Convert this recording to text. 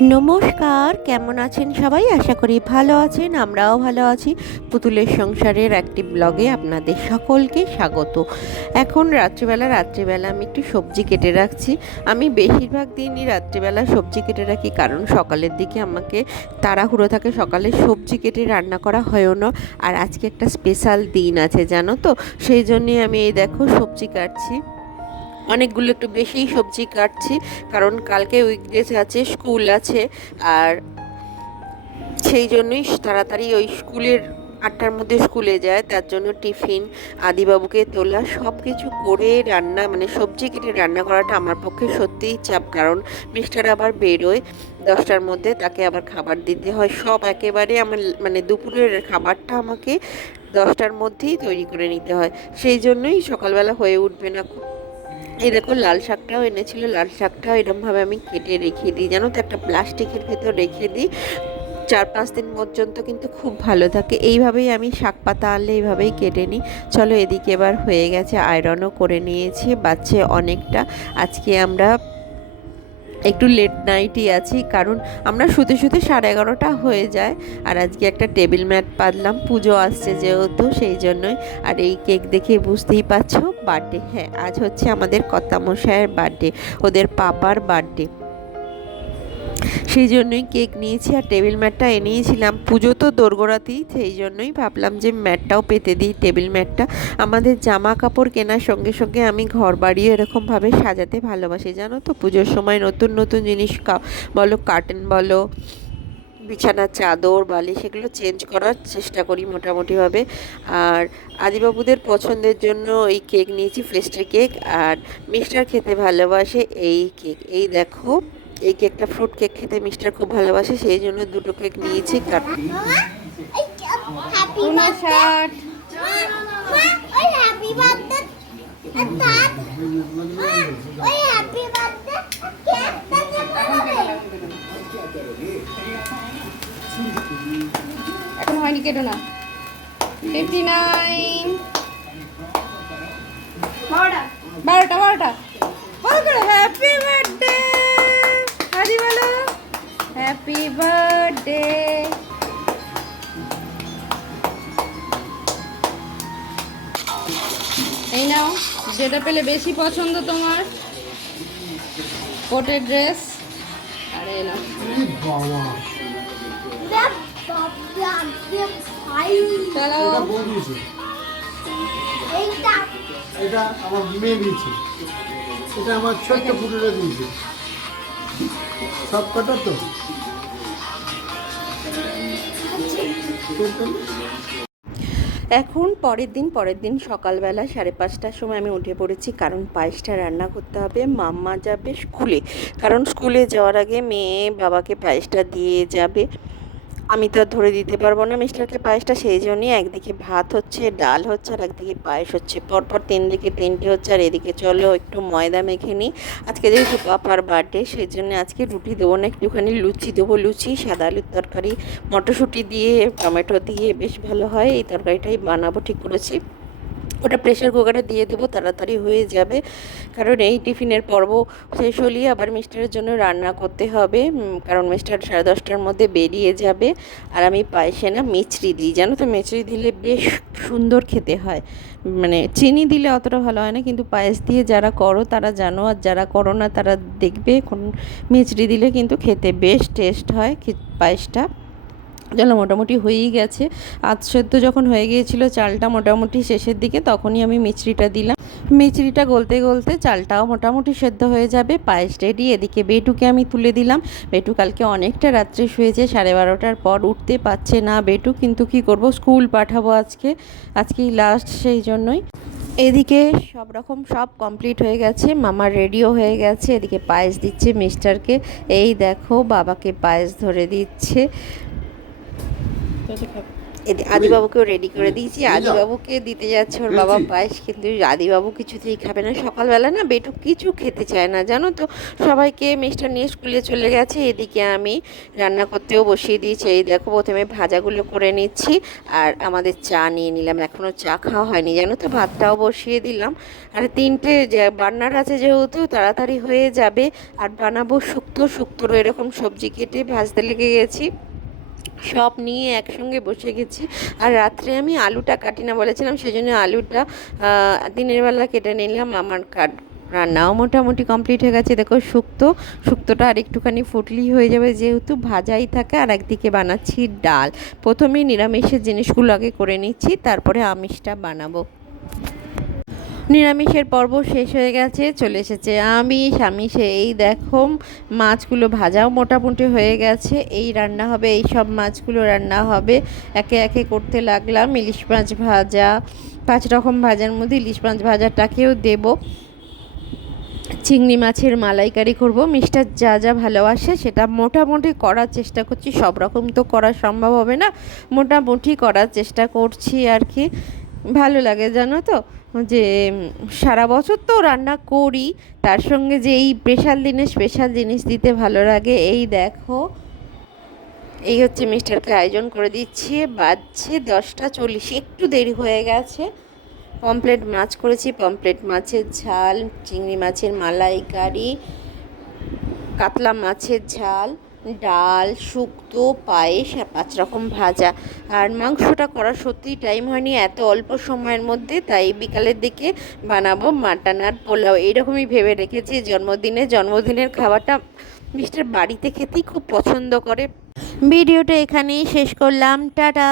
নমস্কার, কেমন আছেন সবাই? আশা করি ভালো আছেন। আমরাও ভালো আছি। পুতুলের সংসারের একটি ব্লগে আপনাদের সকলকে স্বাগত। এখন রাত্রিবেলা আমি একটু সবজি কেটে রাখছি। আমি বেশিরভাগ দিনই রাত্রিবেলা সবজি কেটে রাখি, কারণ সকালের দিকে আমাকে তাড়াহুড়ো থাকে, সকালে সবজি কেটে রান্না করা হয়ও না। আর আজকে একটা স্পেশাল দিন আছে জানো তো, সেই জন্যই আমি এই দেখো সবজি কাটছি। অনেকগুলো একটু বেশিই সবজি কাটছি, কারণ কালকে উইকডেজ আছে, স্কুল আছে। আর সেই জন্যই তাড়াতাড়ি ওই স্কুলের 8টার মধ্যে স্কুলে যায়, তার জন্য টিফিন, আদিবাবুকে তোলা, সব কিছু করে রান্না মানে সবজি কেটে রান্না করাটা আমার পক্ষে সত্যিই চাপ। কারণ মিস্টার আবার বেরোয় 10টার মধ্যে, তাকে আবার খাবার দিতে হয়। সব একেবারে আমার মানে দুপুরের খাবারটা আমাকে 10টার মধ্যেই তৈরি করে নিতে হয়, সেই জন্যই সকালবেলা হয়ে উঠবে না। এই দেখো লাল শাকটাও এনেছিল, লাল শাকটাও এরকমভাবে আমি কেটে রেখে দিই, জানো তো, একটা প্লাস্টিকের ভেতর রেখে দিই। 4-5 দিন পর্যন্ত কিন্তু খুব ভালো থাকে। এইভাবেই আমি শাক পাতা আনলে এইভাবেই কেটে নিই। চলো, এদিকে এবার হয়ে গেছে, আয়রনও করে নিয়েছি, বাচ্চা অনেকটা। আজকে আমরা একটু লেট নাইটই আছি, কারণ আমরা শুতে শুতে 11:30টা হয়ে যায়। আর আজকে একটা টেবিল ম্যাট পাতলাম, পুজো আসছে যেহেতু, সেই জন্যই। আর এই কেক দেখে বুঝতেই পারছো বার্থডে। হ্যাঁ, আজ হচ্ছে আমাদের কর্তামশায়ের বার্থডে, ওদের পাপার বার্থডে, সেই জন্যই কেক নিয়েছি। আর টেবিল ম্যাটটা এনেছিলাম, পুজো তো দোরগোড়াতেই, সেই জন্যই ভাবলাম যে ম্যাটটাও পেতে দিই। টেবিল ম্যাটটা আমাদের জামা কাপড় কেনার সঙ্গে সঙ্গে আমি ঘর বাড়িও এরকমভাবে সাজাতে ভালোবাসি, জানো তো। পুজোর সময় নতুন নতুন জিনিস বলো, কার্টেন বলো, বিছানার চাদর, বালিশ, সেগুলো চেঞ্জ করার চেষ্টা করি মোটামুটিভাবে। আর আদিবাবুদের পছন্দের জন্য এই কেক নিয়েছি, পেস্ট্রি কেক। আর মিস্টার খেতে ভালোবাসে এই কেক, এই দেখো। এই কেকটা ফ্রুট কেক খেতে মিস্টার খুব ভালোবাসে, সেই জন্য দুটো কেক নিয়েছি। এখন হয়নি, কেটো না। 59 12টা বল করে হ্যাপি বার্থডে আদি, বলো হ্যাপি বার্থডে। এই নাও, যেটা পেলে বেশি পছন্দ তোমার, কোটের ড্রেস। আরে না চলো, এটা আমার মেয়ে দিয়েছে, এটা আমার ছোট্ট পুটুরা দিয়েছে, সব কটা তো। এখন পরের দিন সকালবেলা 5:30টার সময় আমি উঠে পড়েছি, কারণ পায়েসটা রান্না করতে হবে। মাম্মা যাবে স্কুলে, কারণ স্কুলে যাওয়ার আগে মেয়ে বাবাকে পায়েসটা দিয়ে যাবে। আমি তো আর ধরে দিতে পারবো না মিস্টারকে পায়েসটা, সেই জন্যই একদিকে ভাত হচ্ছে, ডাল হচ্ছে, আর একদিকে পায়েস হচ্ছে, পরপর 3 দিকে 3টে হচ্ছে। আর এদিকে চলো একটু ময়দা মেখে নিই। আজকে যেহেতু পাপার বার্থডে, সেই জন্য আজকে রুটি দেবো না, একটুখানি লুচি দেবো। লুচি, সাদা আলুর তরকারি, মটরশুঁটি দিয়ে, টমেটো দিয়ে বেশ ভালো হয়, এই তরকারিটাই বানাবো ঠিক করেছি। ওটা প্রেশার কুকারে দিয়ে দেবো, তাড়াতাড়ি হয়ে যাবে। কারণ এই টিফিনের পর্ব শেষ হলেই আবার মিস্টারের জন্য রান্না করতে হবে, কারণ মিস্টার 10:30টার মধ্যে বেরিয়ে যাবে। আর আমি পায়েসে না মিছরি দিই, জানো তো, মিছরি দিলে বেশ সুন্দর খেতে হয়। মানে চিনি দিলে অতটা ভালো হয় না, কিন্তু পায়েস দিয়ে যারা করো তারা জানো, আর যারা করো না তারা দেখবে, এখন মিছরি দিলে কিন্তু খেতে বেশ টেস্ট হয় পায়েসটা। চলো, মোটামুটি হয়েই গেছে। আধ সেদ্ধ যখন হয়ে গিয়েছিলো চালটা মোটামুটি শেষের দিকে, তখনই আমি মিচড়িটা দিলাম। মিচড়িটা গলতে গলতে চালটাও মোটামুটি সেদ্ধ হয়ে যাবে, পায়েস রেডি। এদিকে বেটুকে আমি তুলে দিলাম। বেটু কালকে অনেকটা রাত্রে শুয়েছে, 12:30টার পর উঠতে পারছে না বেটু, কিন্তু কি করব, স্কুল পাঠাবো আজকেই লাস্ট, সেই জন্যই। এদিকে সব কমপ্লিট হয়ে গেছে, মামার রেডিও হয়ে গেছে। এদিকে পায়েস দিচ্ছে মিস্টারকে, এই দেখো বাবাকে পায়েস ধরে দিচ্ছে। আদিবাবুকেও রেডি করে দিয়েছি। আদিবাবুকে দিতে যাচ্ছে ওর বাবা পায়েস, কিন্তু আদিবাবু কিছুতেই খাবে না। সকালবেলা না বেটু কিছু খেতে চায় না, জানো তো। সবাইকে মিষ্টার নিয়ে স্কুলে চলে গেছে। এদিকে আমি রান্না করতেও বসিয়ে দিয়েছি। এই দেখো, প্রথমে ভাজাগুলো করে নিচ্ছি আর আমাদের চা নিয়ে নিলাম। এখনও চা খাওয়া হয়নি, জানো তো। ভাতটাও বসিয়ে দিলাম। আর 3টে বার্নার আছে, যেহেতু তাড়াতাড়ি হয়ে যাবে। আর বানাবো শুক্তোর এরকম সবজি কেটে ভাজতে লেগে গেছি। সব নিয়ে একসঙ্গে বসে গেছি। আর রাত্রে আমি আলুটা কাটি না বলেছিলাম, সেই জন্য আলুটা দিনের বেলা কেটে নিলাম। আমার রান্নাও মোটামুটি কমপ্লিট হয়ে গেছে। দেখো, শুক্তোটা আর একটুখানি ফুটলেই হয়ে যাবে, যেহেতু ভাজাই থাকে। আর একদিকে বানাচ্ছি ডাল। প্রথমেই নিরামিষের জিনিসগুলো আগে করে নিচ্ছি, তারপরে আমিষটা বানাবো। নিরামিষের পর্ব শেষ হয়ে গেছে, চলে এসেছে আমিষে। এই দেখো, মাছগুলো ভাজাও মোটামুটি হয়ে গেছে। এই রান্না হবে, এই সব মাছগুলো রান্না হবে। একে একে করতে লাগলাম। ইলিশ মাছ ভাজা, 5 রকম ভাজার মধ্যে ইলিশ মাছ ভাজাটাকেও দেব। চিংড়ি মাছের মালাইকারি করব। মিষ্টার যা যা ভালোবাসে সেটা মোটামুটি করার চেষ্টা করছি। সব রকম তো করা সম্ভব হবে না, মোটামুটি করার চেষ্টা করছি আর কি। ভালো লাগে, জানো তো, যে সারা বছর তো রান্না করি, তার সঙ্গে যে এই স্পেশাল দিনে স্পেশাল জিনিস দিতে ভালো লাগে। এই দেখো, এই হচ্ছে মিষ্টারকে আয়োজন করে দিচ্ছি। বাজছে 10টা 40, একটু দেরি হয়ে গেছে। পমফ্রেট মাছ করেছি, পমফ্রেট মাছের ঝাল, চিংড়ি মাছের মালাইকারি, কাতলা মাছের ঝাল, ডাল, শুক্তো, পায়েস আর 5 রকম ভাজা। আর মাংসটা করার সত্যিই টাইম হয়নি এত অল্প সময়ের মধ্যে, তাই বিকালের দিকে বানাবো মাটন আর পোলাও। এইরকমই ভেবে রেখেছি। জন্মদিনের খাবারটা মিস্টার বাড়িতে খেতেই খুব পছন্দ করে। ভিডিওটা এখানেই শেষ করলাম, টাটা।